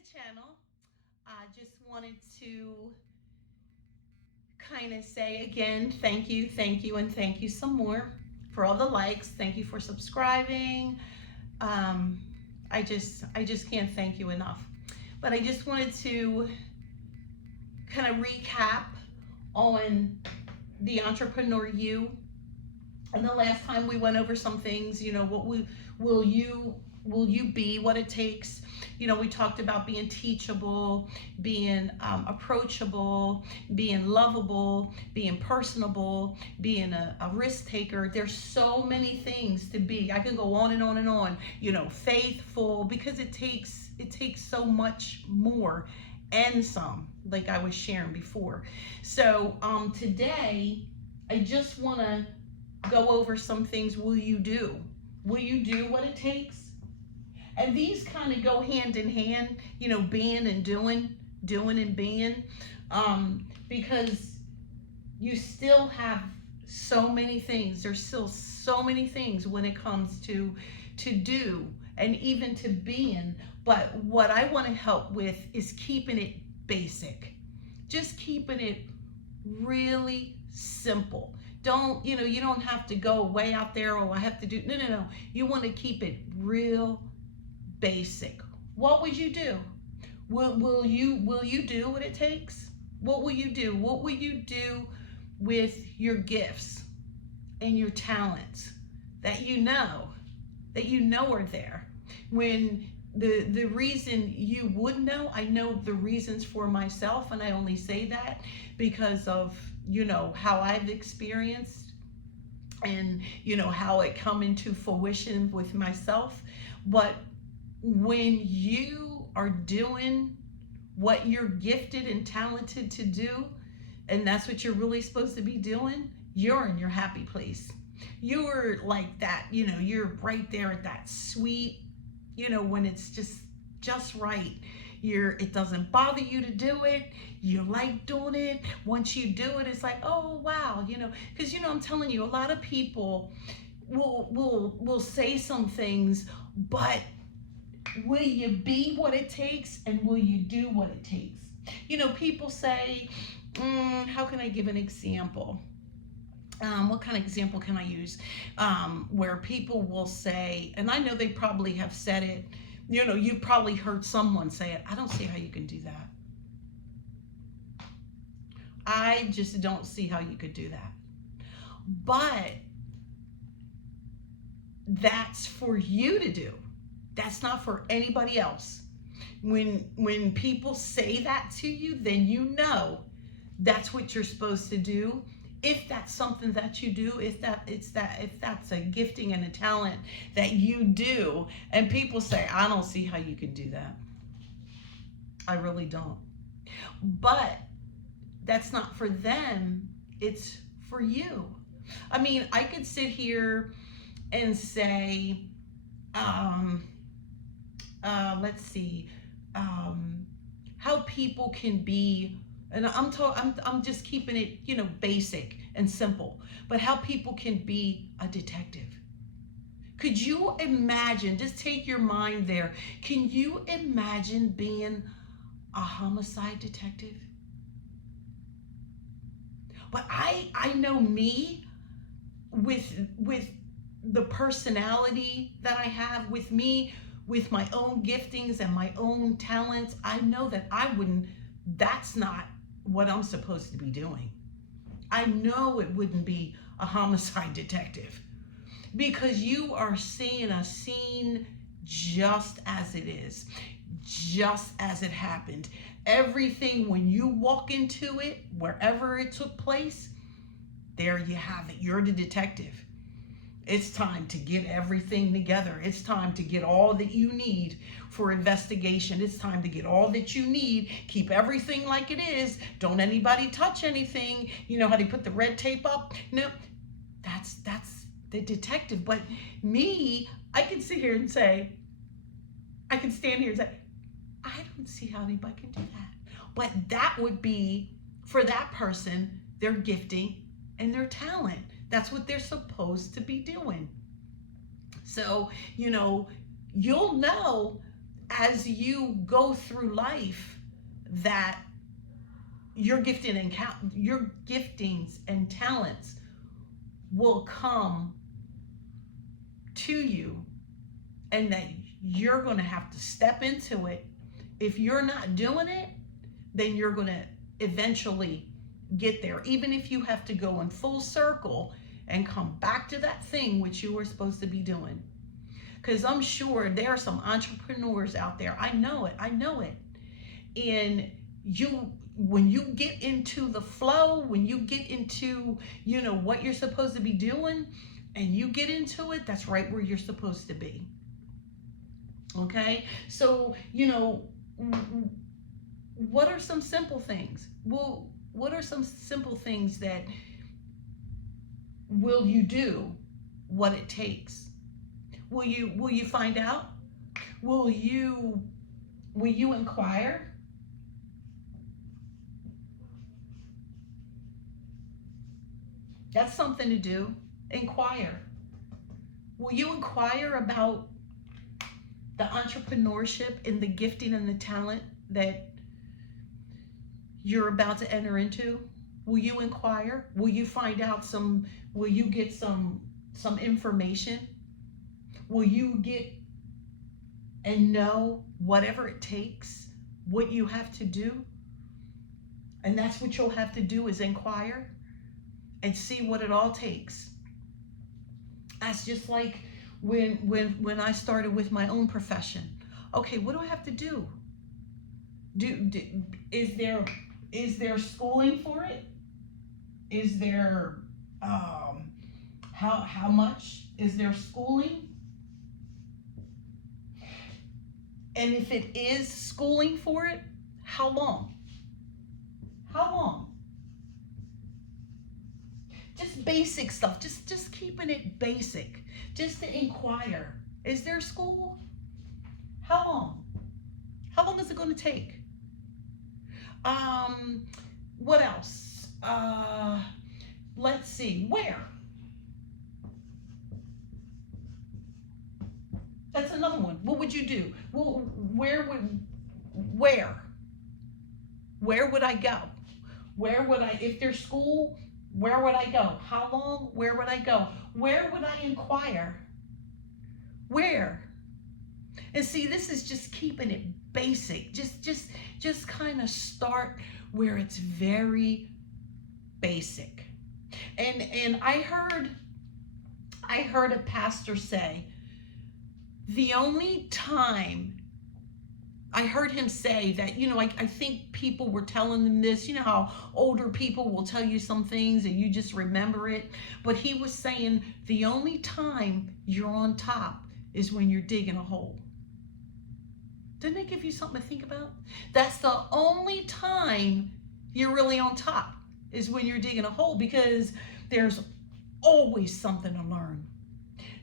the channel. I just wanted to kind of say again, thank you, and thank you some more for all the likes. Thank you for subscribing. Um, I just can't thank you enough. But I just wanted to kind of recap on the Entrepreneur You. And the last time we went over some things, will you be what it takes? We talked about being teachable, being approachable, being lovable, being personable, being a risk taker. There's so many things to be. I can go on and on and on. Faithful, because it takes so much more and some, like I was sharing before. So today I just want to go over some things. Will you do? Will you do what it takes? And these kind of go hand in hand, being and doing and being, because you still have so many things. There's still so many things when it comes to do and even to being. But what I want to help with is keeping it basic, just keeping it really simple. You don't have to go way out there. Oh, I have to do. No. You want to keep it real basic. What would you do? Will you do what it takes? What will you do? What will you do with your gifts and your talents that are there? When the reason you would know, I know the reasons for myself, and I only say that because of how I've experienced and how it come into fruition with myself. But when you are doing what you're gifted and talented to do, and that's what you're really supposed to be doing, you're in your happy place. You're like that, you're right there at that sweet, when it's just right. It doesn't bother you to do it. You like doing it. Once you do it, it's like, oh wow, because I'm telling you, a lot of people will say some things, but will you be what it takes, and will you do what it takes? People say, how can I give an example? What kind of example can I use? Where people will say, and I know they probably have said it, you probably heard someone say it, I don't see how you can do that. I just don't see how you could do that. But that's for you to do. That's not for anybody else. When people say that to you, then that's what you're supposed to do. If that's something that you do, if that's a gifting and a talent that you do, and people say, I don't see how you can do that. I really don't. But that's not for them, it's for you. I mean, I could sit here and say, let's see, how people can be, and I'm just keeping it, basic and simple, but how people can be a detective. Could you imagine, just take your mind there, can you imagine being a homicide detective? But I know me, with the personality that I have, with me, with my own giftings and my own talents, I know that that's not what I'm supposed to be doing. I know it wouldn't be a homicide detective, because you are seeing a scene just as it is, just as it happened. Everything, when you walk into it, wherever it took place, there you have it. You're the detective. It's time to get everything together. It's time to get all that you need for investigation. It's time to get all that you need. Keep everything like it is. Don't anybody touch anything. You know how they put the red tape up? No, that's the detective. But me, I can sit here and say, I can stand here and say, I don't see how anybody can do that. But that would be, for that person, their gifting and their talent. That's what they're supposed to be doing. So, you'll know as you go through life, that your your giftings and talents will come to you, and that you're going to have to step into it. If you're not doing it, then you're going to eventually get there, even if you have to go in full circle and come back to that thing which you were supposed to be doing. Because I'm sure there are some entrepreneurs out there. I know it. And when you get into the flow, when you get into, what you're supposed to be doing, and you get into it, that's right where you're supposed to be. Okay? So, what are some simple things? Well, what are some simple things that will you do what it takes? Will you find out? Will you inquire? That's something to do. Inquire. Will you inquire about the entrepreneurship and the gifting and the talent that you're about to enter into? Will you inquire? Will you find out will you get some information? Will you get and know whatever it takes, what you have to do? And that's what you'll have to do, is inquire and see what it all takes. That's just like when I started with my own profession. Okay, what do I have to do? Is there schooling for it? Is there how much is there schooling? And if it is schooling for it, how long? How long? Just basic stuff. Just keeping it basic. Just to inquire. Is there school? How long? How long is it going to take? What else? Let's see. Where? That's another one. What would you do? Well, where would I go? If there's school, where would I go? How long? Where would I go? Where would I inquire? Where? And see, this is just keeping it basic. Just kind of start where it's very basic. And I heard a pastor say, the only time, I heard him say that, I think people were telling them this, how older people will tell you some things and you just remember it. But he was saying the only time you're on top is when you're digging a hole. Didn't that give you something to think about? That's the only time you're really on top, is when you're digging a hole, because there's always something to learn.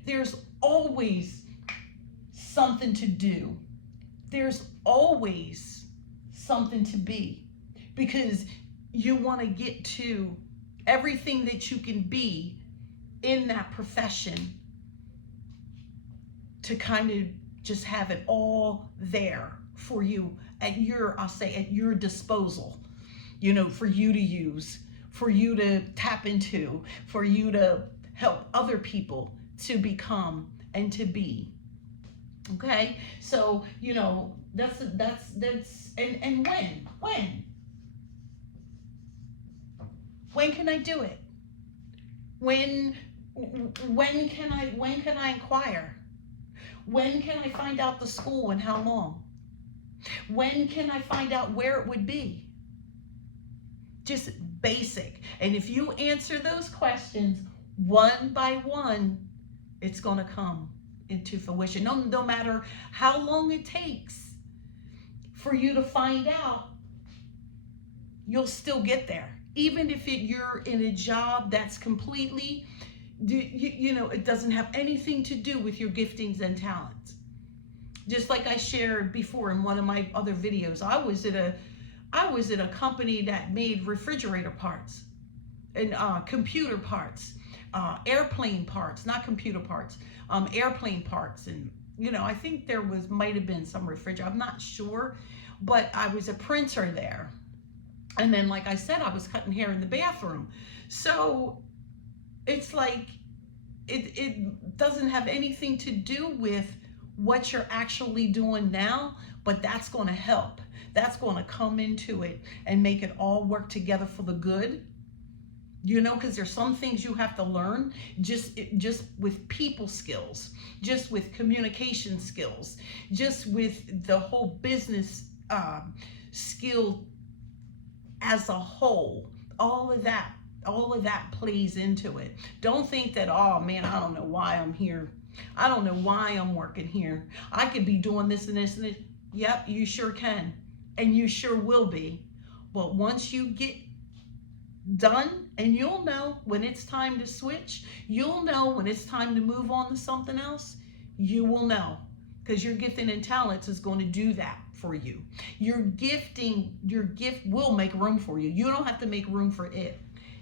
There's always something to do. There's always something to be, because you want to get to everything that you can be in that profession, to kind of just have it all there for you at your disposal, for you to use, for you to tap into, for you to help other people to become and to be. Okay, so that's and when can I do it? When can I inquire? When can I find out the school and how long? When can I find out where it would be? Just basic. And if you answer those questions one by one, it's going to come into fruition. No matter how long it takes for you to find out, you'll still get there. Even if you're in a job that's completely, it doesn't have anything to do with your giftings and talents. Just like I shared before in one of my other videos, I was at a company that made refrigerator parts and computer parts, airplane parts, not computer parts, airplane parts, and I think there might have been some refrigerator, I'm not sure, but I was a printer there. And then, like I said, I was cutting hair in the bathroom. So it's like, it doesn't have anything to do with what you're actually doing now, but that's going to help. That's going to come into it and make it all work together for the good. Because there's some things you have to learn just with people skills, just with communication skills, just with the whole business skill as a whole. All of that plays into it. Don't think that, oh man, I don't know why I'm here. I don't know why I'm working here. I could be doing this and this and this. Yep, you sure can. And you sure will be. But once you get done, and you'll know when it's time to switch, you'll know when it's time to move on to something else, you will know, because your gifting and talents is going to do that for you. Your gift will make room for you. You don't have to make room for it.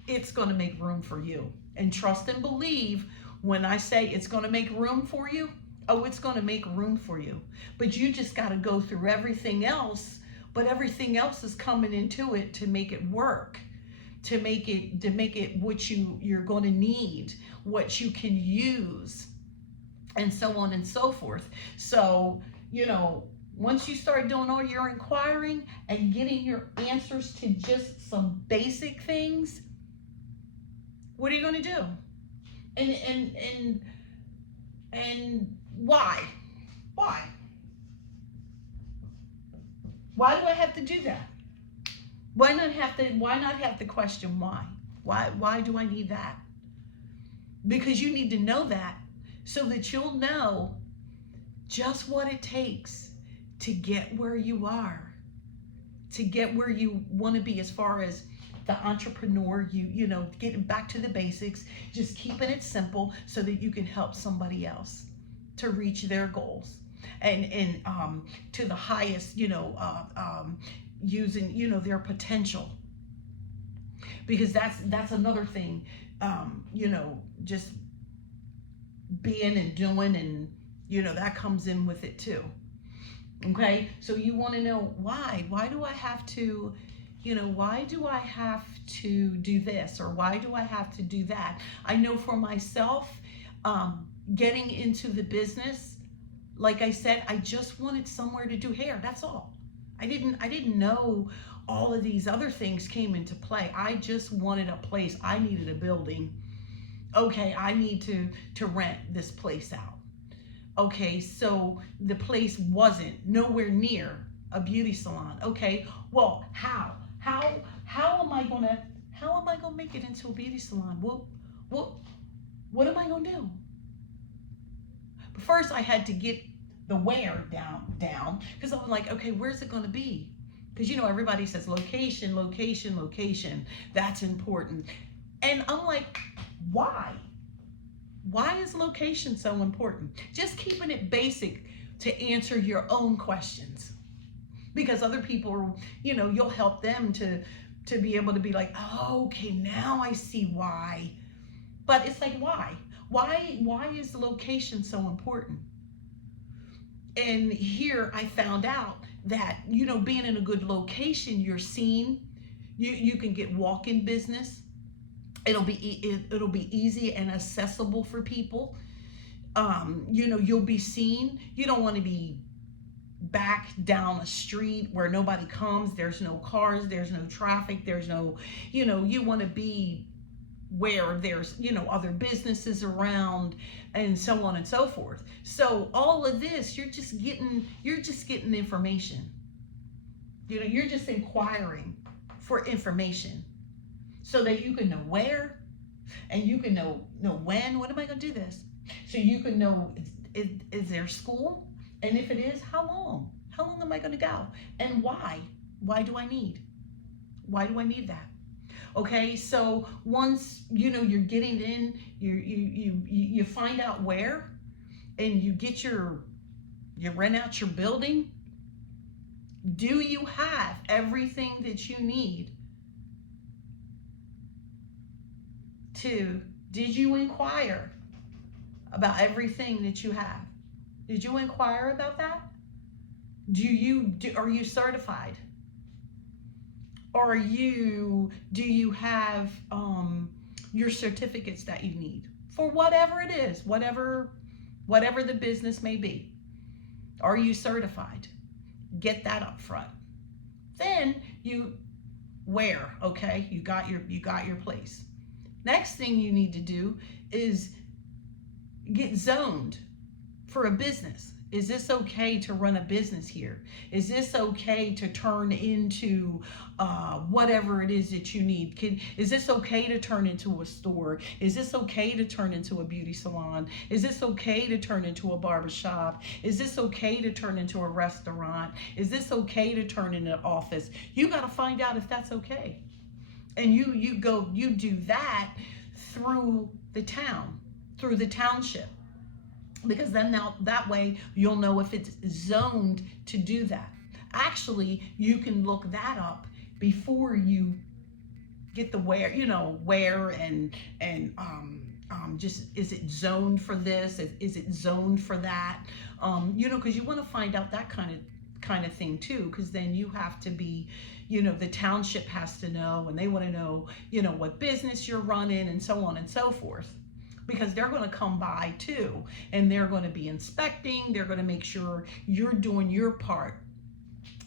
It's going to make room for you. And trust and believe when I say it's going to make room for you. Oh, it's going to make room for you. But you just got to go through everything else. But everything else is coming into it to make it work. To make it what you're going to need, what you can use, and so on and so forth. So, once you start doing all your inquiring and getting your answers to just some basic things, what are you going to do? And why? Why do I have to do that? Why not have to question why? Why do I need that? Because you need to know that so that you'll know just what it takes to get where you are, to get where you want to be as far as the entrepreneur, getting back to the basics, just keeping it simple so that you can help somebody else to reach their goals and to the highest, using their potential, because that's another thing, just being and doing, and that comes in with it too. Okay, so you want to know why do I have to do this, or why do I have to do that? I know for myself, getting into the business, like I said, I just wanted somewhere to do hair. That's all. I didn't know all of these other things came into play. I just wanted a place. I needed a building. Okay, I need to rent this place out. Okay, so the place wasn't nowhere near a beauty salon. Okay, well, how am I gonna make it into a beauty salon? What am I gonna do? But first, I had to get the where down, because I was like, okay, where's it going to be? Because everybody says location. That's important. And I'm like, why is location so important? Just keeping it basic to answer your own questions, because other people, you'll help them to be able to be like, oh, okay, now I see why. But it's like, why is location so important? And here I found out that, being in a good location, you're seen. You can get walk-in business. It'll be easy and accessible for people. You'll be seen. You don't want to be back down a street where nobody comes. There's no cars. There's no traffic. There's no, you want to be where there's other businesses around, and so on and so forth. So all of this, you're just getting information. You're just inquiring for information so that you can know where, and you can know when. What am I going to do this? So you can know, is there school, and if it is, how long am I going to go, and why do I need that? Okay, so once you're getting in, you find out where, and you rent out your building. Do you have everything that you need did you inquire about everything that you have? Did you inquire about that? Are you certified? Do you have your certificates that you need for whatever it is, whatever the business may be? Are you certified? Get that up front. Then you where, okay, you got your place. Next thing you need to do is get zoned for a business. Is this okay to run a business here? Is this okay to turn into whatever it is that you need? Is this okay to turn into a store? Is this okay to turn into a beauty salon? Is this okay to turn into a barbershop? Is this okay to turn into a restaurant? Is this okay to turn into an office? You got to find out if that's okay. And you do that through the town, through the township. Because then now that way you'll know if it's zoned to do that. Actually, you can look that up before you get the where, just, is it zoned for this? Is it zoned for that? Because you want to find out that kind of thing too, because then you have to be, the township has to know, and they want to know, what business you're running and so on and so forth. Because they're going to come by too, and they're going to be inspecting. They're going to make sure you're doing your part,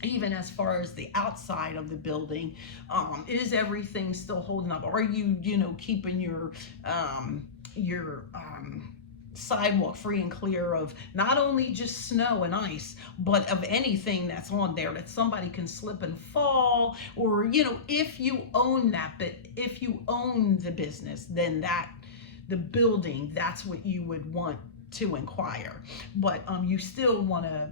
even as far as the outside of the building. Is everything still holding up? Are you, keeping your sidewalk free and clear of not only just snow and ice, but of anything that's on there that somebody can slip and fall, or, if you own that, but if you own the business, then the building, that's what you would want to inquire. But you're still gonna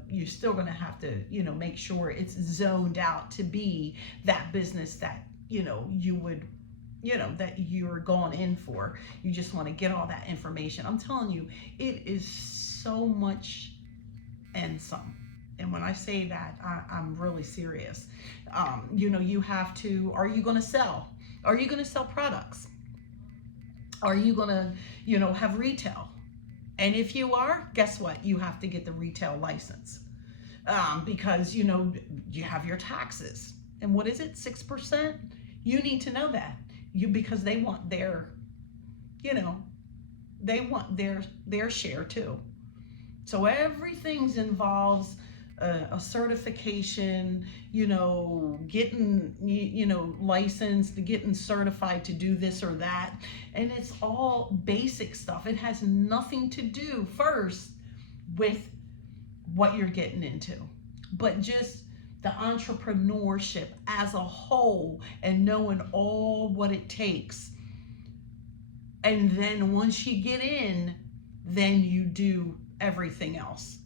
have to, make sure it's zoned out to be that business that, you would, that you're going in for. You just want to get all that information. I'm telling you, it is so much and some. And when I say that, I'm really serious. You have to, are you going to sell? Are you going to sell products? Are you going to, have retail? And if you are, guess what? You have to get the retail license, because, you have your taxes. And what is it? 6%? You need to know that. Because they want their, their share too. So everything's involves a certification, getting, licensed, getting certified to do this or that. And it's all basic stuff. It has nothing to do first with what you're getting into, but just the entrepreneurship as a whole, and knowing all what it takes. And then once you get in, then you do everything else.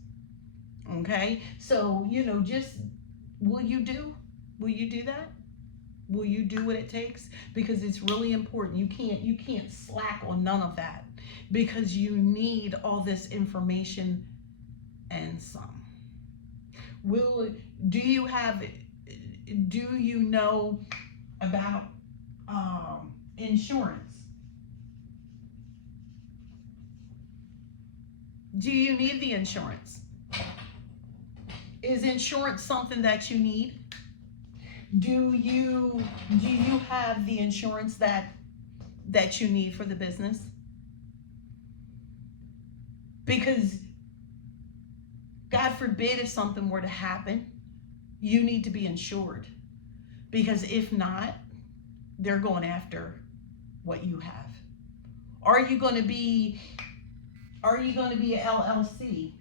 Okay, so just will you do that? Will you do what it takes? Because it's really important. You can't slack on none of that, because you need all this information and some. Do you know about insurance? Do you need the insurance? Is insurance something that you need? Do you have the insurance that you need for the business? Because God forbid if something were to happen, you need to be insured. Because if not, they're going after what you have. Are you going to be an LLC?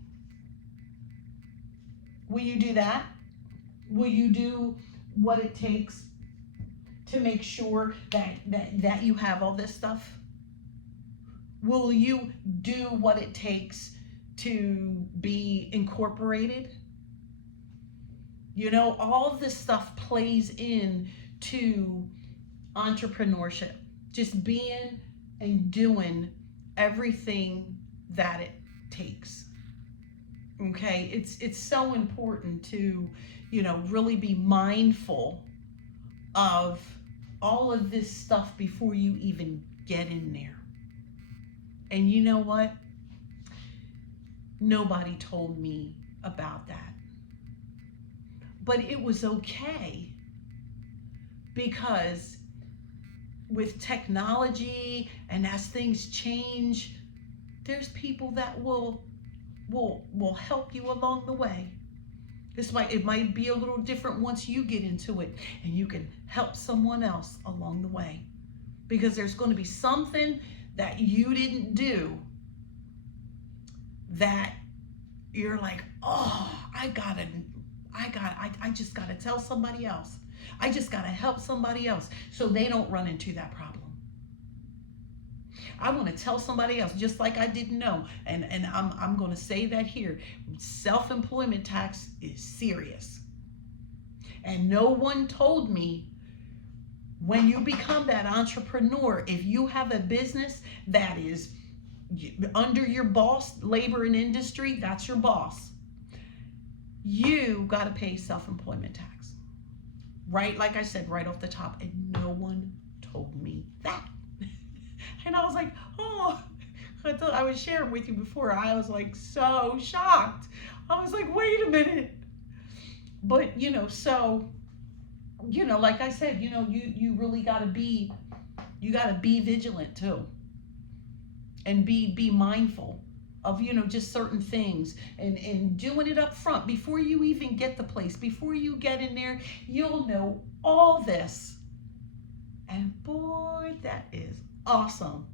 Will you do that? Will you do what it takes to make sure that you have all this stuff? Will you do what it takes to be incorporated? All of this stuff plays into entrepreneurship. Just being and doing everything that it takes. Okay, it's so important to, really be mindful of all of this stuff before you even get in there. And you know what? Nobody told me about that. But it was okay, because with technology and as things change, there's people that will help you along the way. It might be a little different once you get into it and you can help someone else along the way, because there's going to be something that you didn't do that you're like, oh, I just gotta tell somebody else. I just gotta help somebody else so they don't run into that problem. I want to tell somebody else, just like I didn't know. And I'm going to say that here. Self-employment tax is serious. And no one told me, when you become that entrepreneur, if you have a business that is under your boss, labor and industry, that's your boss, you got to pay self-employment tax. Right? Like I said, right off the top. And no one told me that. And I was like, oh, I was sharing with you before. I was like so shocked. I was like, wait a minute. But, so, like I said, you really got to be vigilant too. And be mindful of, just certain things, and doing it up front before you even get the place, before you get in there, you'll know all this. And boy, that is awesome,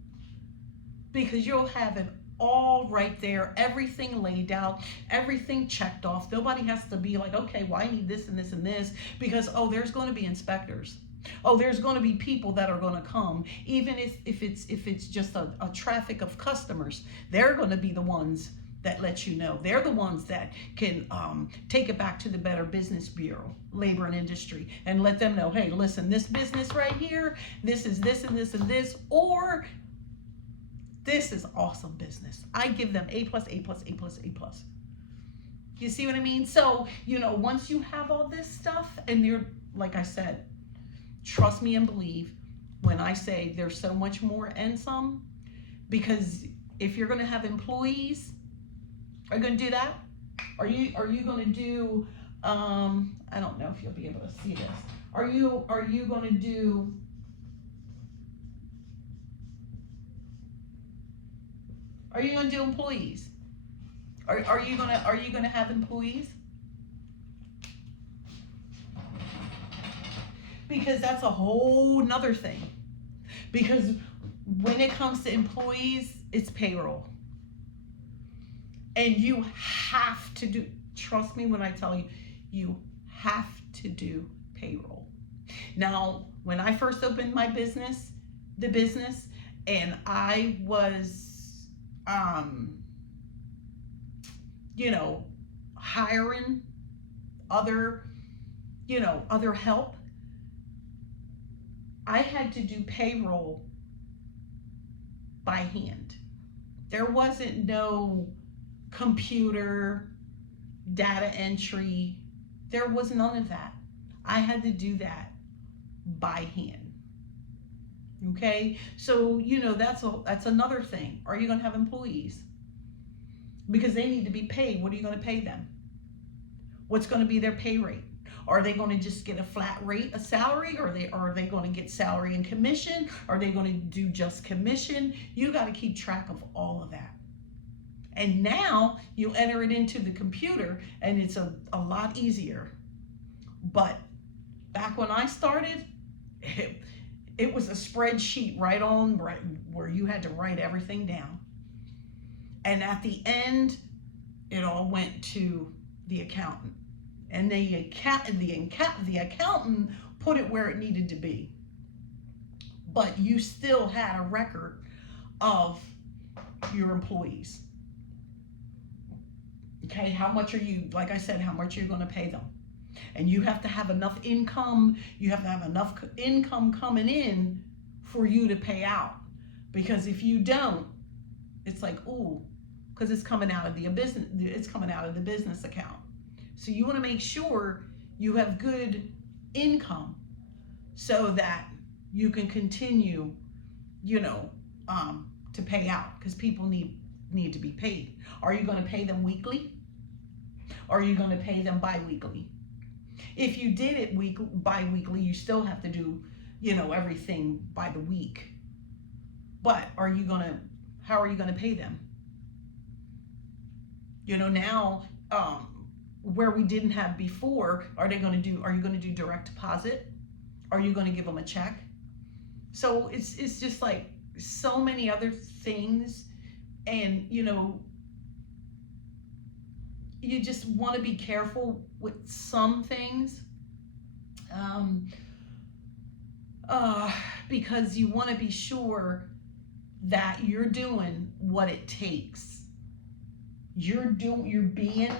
because you'll have it all right there, everything laid out, everything checked off. Nobody has to be like, okay, well, I need this and this and this, because, oh, there's going to be inspectors. Oh, there's going to be people that are going to come, even if it's just a traffic of customers. They're going to be the ones that let you know. They're the ones that can take it back to the Better Business Bureau, Labor and Industry, and let them know, hey, listen, this business right here, this is this and this and this, or this is awesome business. I give them A+, A+, A+, A+. You see what I mean? So, once you have all this stuff, and you're, like I said, trust me and believe when I say there's so much more and some, because if you're going to have employees, are you going to do that? Are you going to do, I don't know if you'll be able to see this. Are you going to do, employees? Are you going to have employees? Because that's a whole nother thing. Because when it comes to employees, it's payroll. And you have to do, trust me when I tell you, you have to do payroll. Now, when I first opened my business, and I was, hiring other help, I had to do payroll by hand. There wasn't no computer data entry. There was none of that. I had to do that by hand. Okay, so that's another thing. Are you going to have employees? Because they need to be paid. What are you going to pay them? What's going to be their pay rate? Are they going to just get a flat rate, a salary, or are they going to get salary and commission? Are they going to do just commission? You got to keep track of all of that. And now you enter it into the computer, and it's a lot easier. But back when I started, it was a spreadsheet right where you had to write everything down. And at the end, it all went to the accountant. And the accountant put it where it needed to be. But you still had a record of your employees. Okay, how much are you, like I said, how much you're going to pay them. And you have to have enough income, coming in for you to pay out. Because if you don't, it's like, ooh, because it's coming out of the business account. So you want to make sure you have good income so that you can continue, to pay out, because people need need to be paid. Are you going to pay them weekly? Or are you going to pay them bi-weekly? If you did it bi-weekly, you still have to do, everything by the week. But how are you going to pay them? Now, where we didn't have before, are you going to do direct deposit? Are you going to give them a check? So it's just like so many other things. And, you just want to be careful with some things. Because you want to be sure that you're doing what it takes. You're being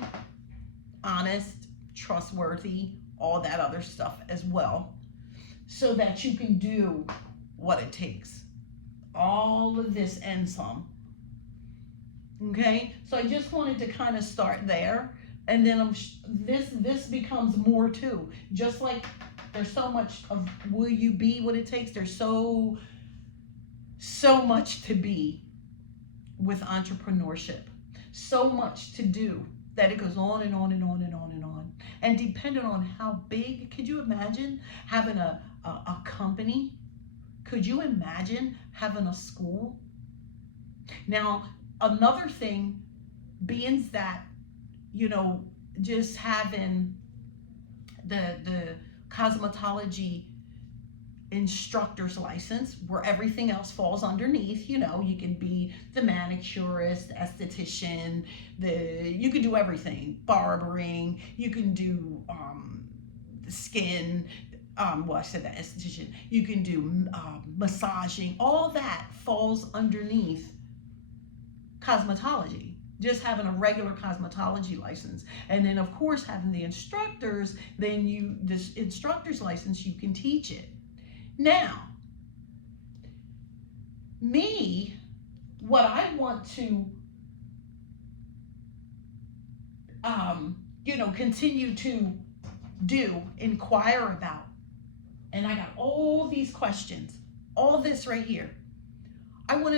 honest, trustworthy, all that other stuff as well, so that you can do what it takes. All of this and some. Okay, so I just wanted to kind of start there, and then this becomes more too. Just like there's so much of will you be what it takes, there's so much to be with entrepreneurship, so much to do that it goes on and on and on and on and on. And depending on how big, could you imagine having a company? Could you imagine having a school? Now, another thing being that, just having the cosmetology instructor's license, where everything else falls underneath. You can be the manicurist, esthetician, you can do everything, barbering, you can do skin, I said that, esthetician, you can do massaging. All that falls underneath cosmetology. Just having a regular cosmetology license, and then of course having the instructors, this instructor's license, you can teach it. Now, me, what I want to continue to inquire about, and I got all these questions, all this right here. I would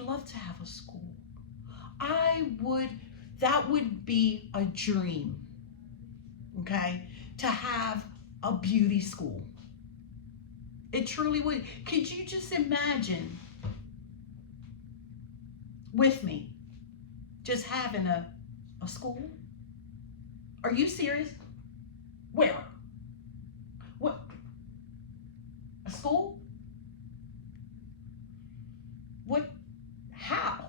love to have a school. That would be a dream, okay? To have a beauty school. It truly would. Could you just imagine with me just having a school? Are you serious? Where? What? A school? What? How?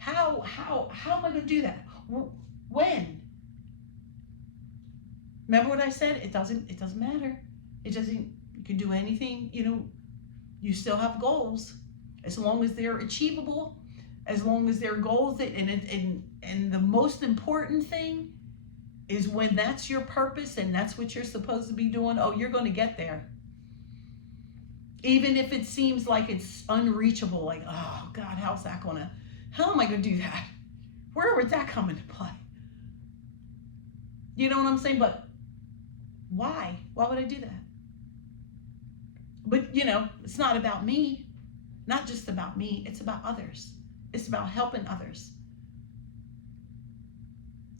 How am I going to do that? When? Remember what I said? It doesn't matter. You can do anything, you still have goals. As long as they're achievable, as long as they're goals and the most important thing is when that's your purpose and that's what you're supposed to be doing, you're going to get there. Even if it seems like it's unreachable, like, oh God, how am I going to do that? Where would that come into play? You know what I'm saying? But why? Why would I do that? But, it's not about me. Not just about me. It's about others. It's about helping others.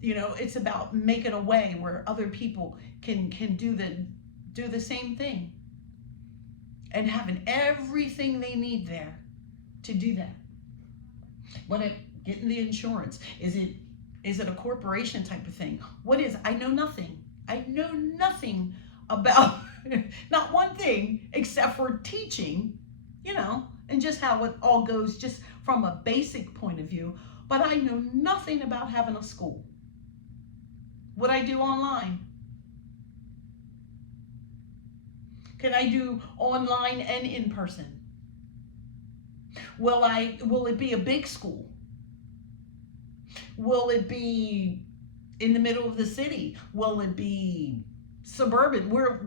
It's about making a way where other people can do the same thing. And having everything they need there to do that. Getting the insurance. Is it a corporation type of thing? What is? I know nothing. I know nothing about not one thing except for teaching, and just how it all goes just from a basic point of view. But I know nothing about having a school. What I do online? Can I do online and in person? Will it be a big school? Will it be in the middle of the city? Will it be suburban? Where?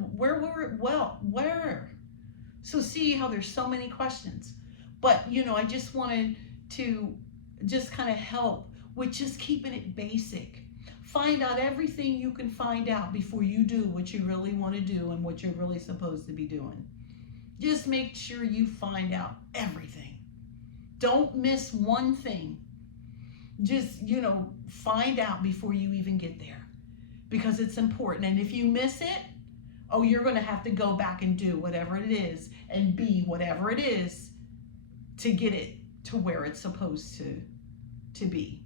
So see how there's so many questions. But, I just wanted to just kind of help with just keeping it basic. Find out everything you can find out before you do what you really want to do and what you're really supposed to be doing. Just make sure you find out everything. Don't miss one thing. Just, find out before you even get there, because it's important. And if you miss it, oh, you're going to have to go back and do whatever it is and be whatever it is to get it to where it's supposed to be.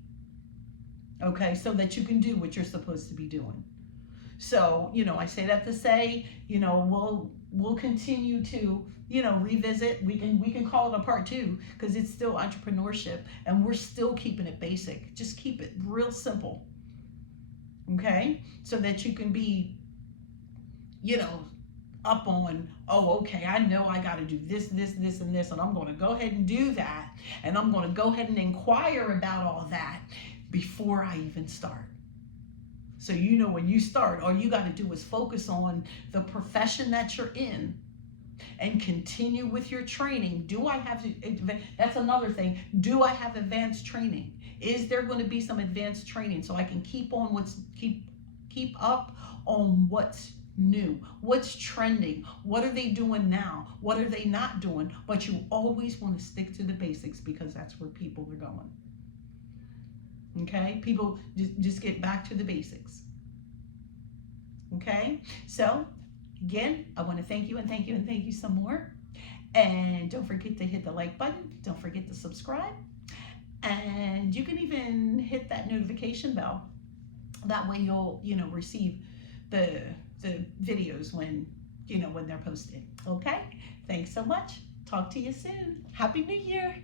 Okay, so that you can do what you're supposed to be doing. So, I say that to say, we'll continue to, revisit. We can call it a part 2, because it's still entrepreneurship and we're still keeping it basic. Just keep it real simple. Okay? So that you can be, up on, oh, okay, I know I got to do this, this, this, and this, and I'm going to go ahead and do that. And I'm going to go ahead and inquire about all that before I even start. So, when you start, all you got to do is focus on the profession that you're in and continue with your training. Do I have to, that's another thing. Do I have advanced training? Is there going to be some advanced training so I can keep up on what's new, what's trending, what are they doing now, what are they not doing? But you always want to stick to the basics, because that's where people are going. Okay, people just get back to the basics. Okay, so again, I want to thank you and thank you and thank you some more. And don't forget to hit the like button. Don't forget to subscribe. And you can even hit that notification bell. That way you'll, receive the videos when they're posted. Okay, thanks so much. Talk to you soon. Happy New Year.